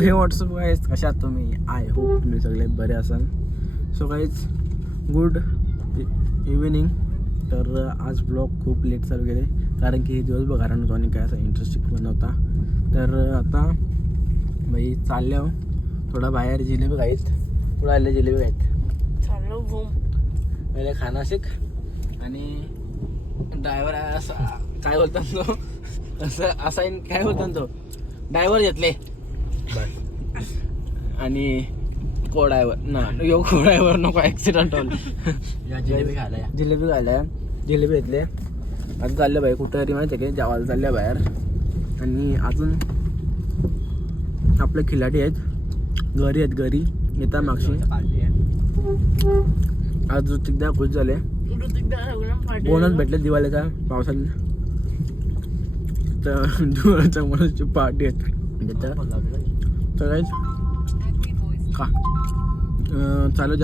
हे WhatsApp guys कशा तुम्ही? आय होप तुम्ही सगळे बरे असाल. सो गाईज गुड इव्हिनिंग तर आज ब्लॉग खूप लेट चालू गेले कारण की दिवसभर घरात होतो आणि काय असं इंटरेस्टिंग पण नव्हता. तर आता बाई चालल्या थोडा बाहेर जिलेबी खाईत. पुढे आले जिलेबी खाईत? चाललो पहिले खाना शिक. आणि ड्रायव्हर असा काय बोलतात तो? असं असा काय बोलतात तो? ड्रायव्हर घेतले. आणि को ड्रायव्हर ना यो को ड्रायव्हर नको ऍक्सिडेंट होल जिलेबी खायला जिलेबी खायला जिलेबी घेतले. आता चालले बाई कुठं तरी माहिती आहे की? जेवायला चालल्या बाहेर. आणि अजून आपले खिलाडी आहेत. घरी आहेत घरी. येतात मागशी. आज एकदा खुश झाले. बोनस भेटले दिवाळीचा पावसात. तर दिवाळीच्या बोनसची पार्टी आहे. त्याच्यात तर का? चालू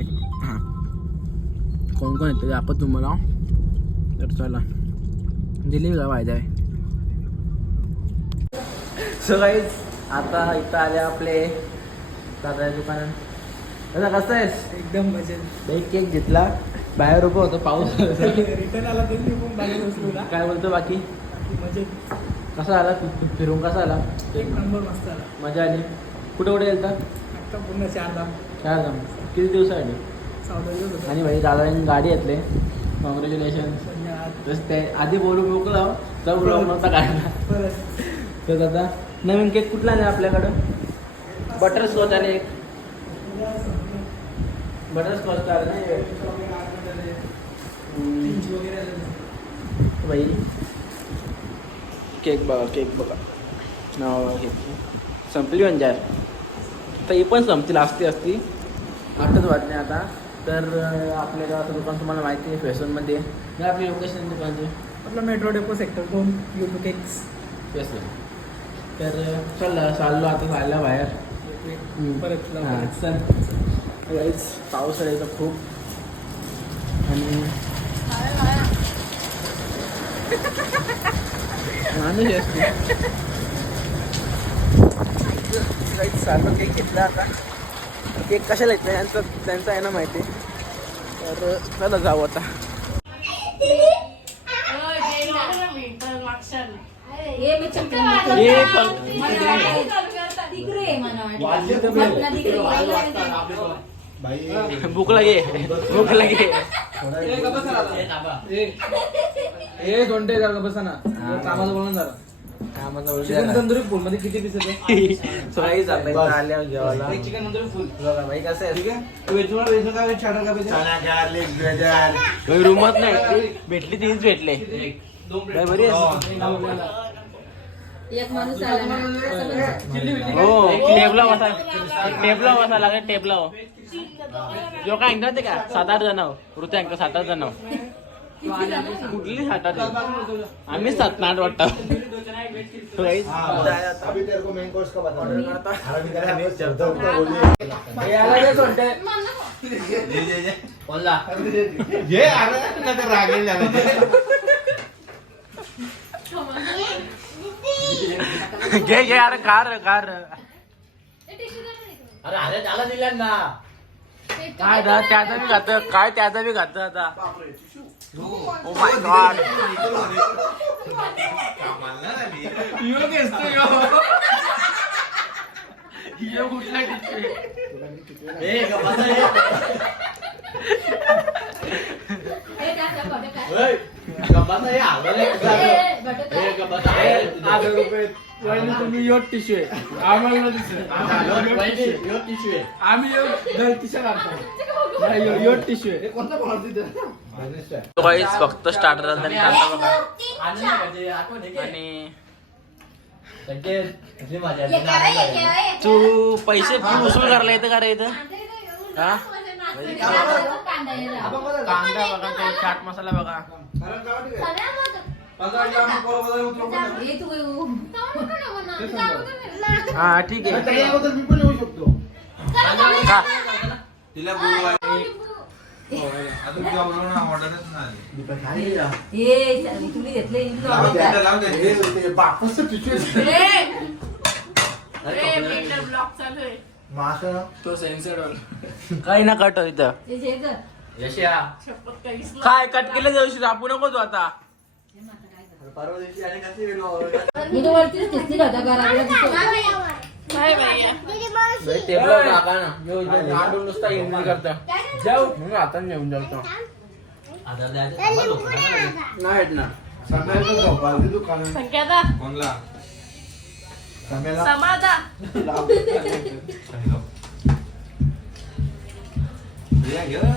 एक हां. कोण कोण येतं? दाखवत तुम्हाला. तर चला. दिली का फायदा आहे सो गाईज आता इथं आले आपले दादा दुकानात. दादा कसं आहेस? एकदम मजेत. एक केक घेतला. बाहेर उभं होतं पाऊस. रिटर्न आला काय बोलतो बाकी मजेत. कसा आला? फिरून कसा आला? एक नंबर मस्त आला. मजा आली. कुठे कुठे गेलता? आता पूर्ण चार धाम चार जाम किती दिवसासाठी चौदा दिवस आणि भाई दादाने गाडी घेतले. कॉंग्रॅच्युलेशन धन्यवाद. जस ते आधी बोलू मोकळं तर ब्लॉग नव्हता काढला. तर दादा नवीन केक कुठला आहे आपल्याकडं? बटर स्कॉच आणि एक. बटर स्कॉच नाही आलं. भाई केक बघा केक बघा. नाव संपली म्हणजे. तर ही पण संपतील असती असती. आठच वाटणे आता. तर आपल्या गावाचं दुकान तुम्हाला माहिती आहे फॅशनमध्ये हे आपली लोकेशन दुकानचे. आपला मेट्रो डेपो सेक्टर दोन युट्यूब केक्स फॅशन तर चल चाललो आता चाललं बाहेर. परत हां. चल. गाईज पाऊस आहे इथं खूप. आणि माणूस असतो गाईज चाललो केक घेतला आता. केक कशाला येत नाही यांचं त्यांचं आहे ना माहिती. तर चला जाऊ आता. भूक लागे भूक लागे ए दोंडे जा बसा ना. कामाचं बोलून झालं. चिकन तंदुरी फुलमध्ये किती पीस येते? सोळाही जात आल्यावर जेवायला. चिकन तंदुरी फुल बघा भाई कसं आहे? काय रूमात नाही. भेटली तीच भेटले. बरी? एक माणूस आला पण हो टेबला बसा. टेबला बसा लागेल टेबला हो जो काय ऐकणार ते का? सात आठ जण ऋतू ऐकतो सात आठ जण कुठली सात आठ आम्ही सात आठ वाटतं. घे घे अरे कार कार अरे अरे त्याला दिल्या ना. काय दा त्याचा बी खात काय त्याचा बी खात आता. ओ माय गॉड कुठला हे काय त्या बघा काय. ए, ए, बटक काय. तुम्ही योट टिश्यू आहे. आम्हाला टिश्यू आम्ही टिश्यू आणतो योट टिश्यू आहे. फक्त स्टार्टर आणि कांदा बघा आणि ये काय, ये काय, ये काय. तू पैसे फुल उसूल करायला येतं का रे इथं? हा? कांदा हे बघा ते चाट मसाला बघा हे. तू येऊ. हा आहे. हे तुम्ही घेतले बापच पिशवी. ए, तो सेन्सर वाला. काही ना कट इथं. काय कट केलं जाऊ रापू नको तू आता. परवा दिवशी आणि कशी गेलो मी तर वरतीच दिसली होता घराकडे टेबल टाका ना. आडून नुसता एंट्री करता. जाऊ. म्हणून आता घेऊन जाऊ आधार द्यायचं. नाही येत ना. संख्यादा समाधा.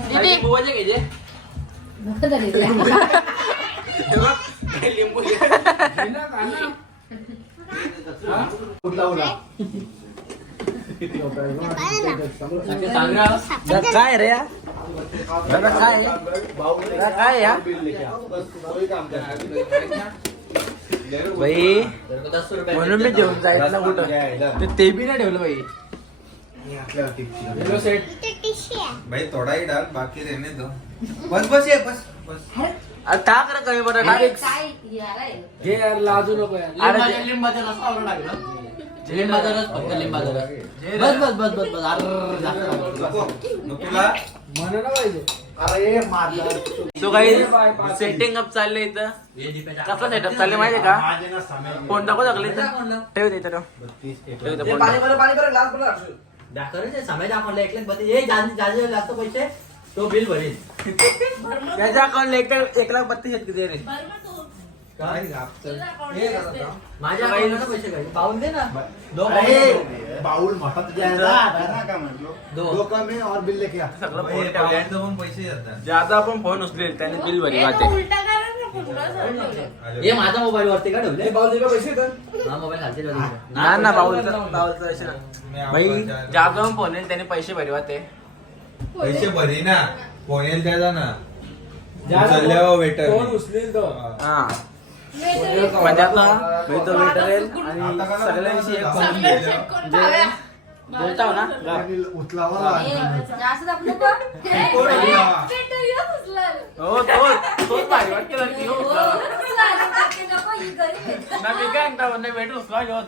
दीदी. गोवाचे घ्यायचे? नको तरी ते. हे बघ, हे लिंबू घे. ना. दादा काय रे? दादा काय दादा काय या? म्हणून मी जेवण जायचं ना कुठं? ते- ते बी नाही ठेवलं. भाई थोड़ा ही डाल बाकी रहने दो बस बस ये बस बस. अरे टाक रे कमी टाक. यार आहे. घे यार लाजू नको यार. लिंबाचा लिंबाचा रस आवडून लागला. लिंबाचा रस फक्त लिंबाचा रस बस बस बस बस बस. जास्त. नको सो काही सेटिंग अप चाललंय इथं हे दीपेच्या कसं सेटअप चाललंय माहितीये का? फोन टाकू लागले इथं. ठेव दे इथं ठेव. इथं फोन हे जास्त पैसे तो बिल भरेल त्याच्या अकाउंटला एक एक लाख बत्तीस आहेत किती रे काय? माझ्या अकाउंटला पैसे पाहून दे ना. दो अरे बाउल मोठा तुझ्या आहे ना, आता. ना काय म्हटलो? दो. दो कमी और बिल लेके आ सगळं फोन ठेवा. तो पैसे जातात आपण फोन उचलेल त्याने बिल भरले तो जाते. हे माझा मोबाईल वरती का ठेवले? पैसे तर हा मोबाईल खालती ठेवले. ना ना बाऊलचा बाऊलचा मी. आपण भाई पण फोन येईल त्याने पैसे भरले जाते पैसे भरी ना. फोन येईल त्याचा ना. उचलल्यावर वेटर फोन उचलील तो. हा. वेटर. म्हणजे तो आणि सगळ्यांशी एक आता फोन सगळे गेलं. check करून जे- टाका. बोलताव ना. हो तो तोच भारी वाटते ना हो. ही. ना मी काय म्हणता म्हणणे वेटर उचला घेऊन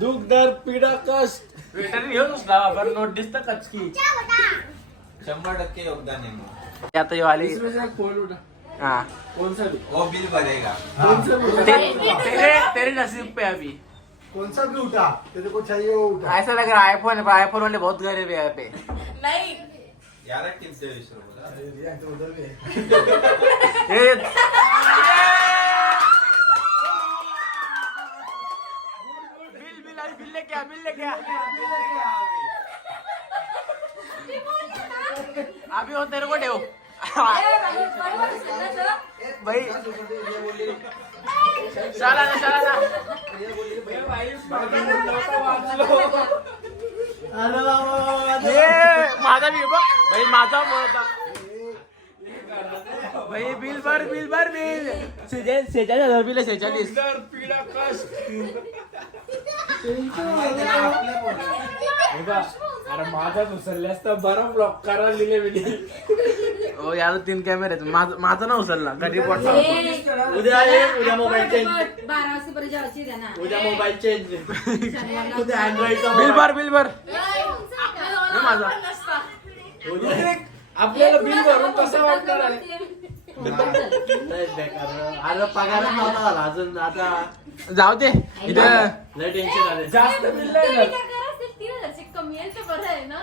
दुःख दर पीडा कष्ट वेटर घेऊन उचला पण नोट दिसतं कचकी शंभर टक्के योगदान आहे मग. आता आली इसमें से फोन उठा हा कौन सा भी वो बिल भरेगा कौन सा भी ते- तेरे तेरे नसीब पे अभी कौन सा भी उठा तेरे को चाहिए वो उठा ऐसा लग रहा है आईफोन है पर आईफोन वाले बहुत गरीब है यहाँ पे नाही यार टिप्स दे ये बिल बिल अभी बिल लेके आ बिल लेके आ अभी वो तेरे को ए, बाई, चला ना चला ना माझा बिल बघ भाई माझा होता भाई बिल भर बिल भर बिल सेहेचाळीस हजार बिल सेचाळीस सेहेचाळीस कष्ट अरे माझा उचलल्यास तर बरं ब्लॉक करा लिहिले मी हो यार तीन कॅमेरे आहेत. माझा माझा ना उचलला. घरी पोटला ए, उद्या ये उद्या मोबाईल चेंज बारा ना. उद्या मोबाईल चेंज उद्या अँड्रॉइडचा बिल भर बिल भर. माझा. नसता. आपल्याला बिल भरून कसं वाटणार आहे? अरे पगार नव्हता झाला. अजून आता जाऊ दे. इथं लय टेन्शन आले जास्त बिल नाही ना. करा, ते तीन हजारचे कमी आहे तर बरं आहे ना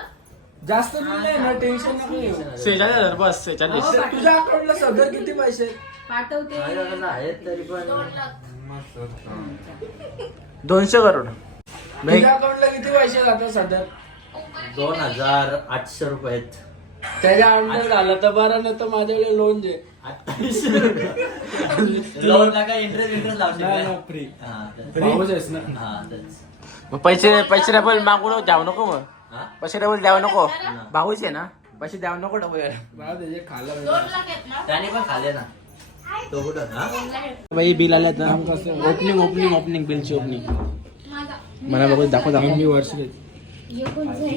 जास्त बिल नाही ना टेन्शन नको घेऊ. सेहेचाळीस हजार बस सेहेचाळीस हो, तुझ्या अकाउंटला सदर किती पैसे आहेत? पाठवते. माझ्याकडे आहेत तरी पण. दोन लाख. दोनशे करोड. तुझ्या अकाउंटला किती पैसे जातात सदर दोन हजार आठशे रुपये आहेत. त्याच्या अंडर झालं तर बरं नाही तर माझ्याकडे लोन जे रुपये. लोनला काय इंटरेस्ट इंटरेस्ट लावशील नाही काय? ना फ्री हा, तेच. भाऊच आहेस ना. हा, तेच. मग पैसे पैसे डबल मागू नको द्यावं नको मग? पैसे डबल द्यावं नको. भाऊच आहे ना पैसे द्यावं नको डबल त्याचे ना? त्याने पण खाले ना. तो कुठं? हा. भाई बिल आलं तर ओपनिंग ओपनिंग ओपनिंग बिलची ओपनिंग माझा. मला बघू दाखव दाखव. मी वर्ष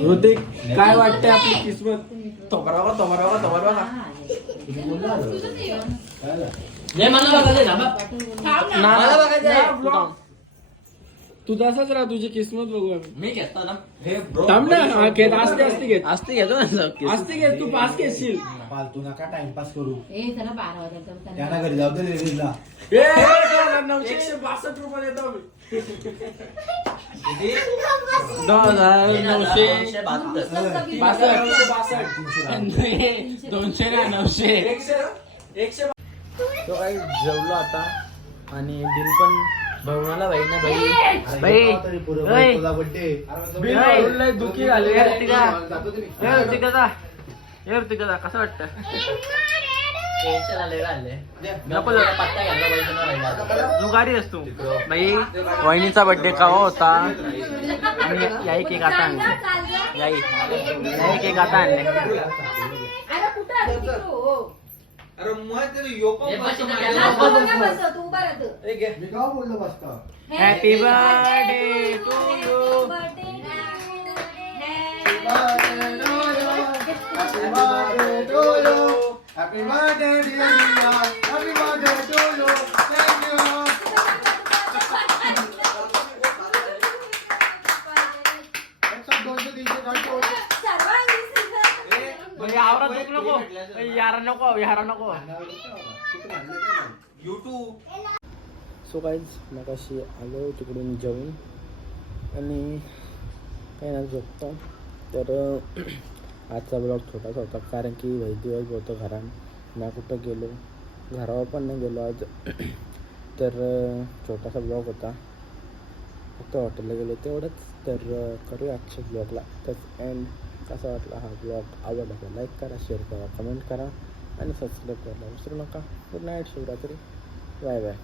ऋतिक काय वाटते आपली किस्मत? तोबरा बघा तोबरा बघा बघा. नाही मला बघायचं तू तसाच राहा तुझी किस्मत बघू आम्ही. मी घेतो ना. थांब ना हा, घेत असते असते घेत. असते घेतो ना असते घेत तू पास घेशील. फालतू नका टाइमपास करू. ए चला बारा वाजता त्यांना घरी जाऊ दे रेल्वेला एकशे बासष्ट रुपये देतो आम्ही. दोन हजार नऊशे. नऊशे बहात्तर बासष्ट. दोनशे ना? नऊशे तो काही जेवलो आता आणि बिल पण भरून आला भाई ना भाई तुझा दुखी झाले कसं वाटतं? टेन्शन आले नको पत्ता पाहिजे राहिला तू गाडी असतो भाई वहिनीचा बर्थडे केव्हा होता? आणि याही केक आता आणले. याही. याही केक आता आणले. अरे मग ते यो पण बस इथं बसतो तू उभा राहतो. मी बोललो बसता? बर्थडे यावरा दुख नको यारा नको यारा नको. युट्यूब सो काहीच मग अशी आलो तिकडून जेवून आणि काही नाही झोपतो. तर आजचा ब्लॉग छोटासा होता कारण की वै दिवस होतं घरात. ना कुठं गेलो? घरावर पण नाही गेलो आज. तर छोटासा ब्लॉग होता. फक्त हॉटेलला गेलो तेवढंच. तर करूया आजच्या ब्लॉगला तर एंड कसा वाटला हा ब्लॉग आवडला तर लाईक करा शेअर करा कमेंट करा आणि सबस्क्राईब करायला विसरू नका. Good night Shivratri. Bye bye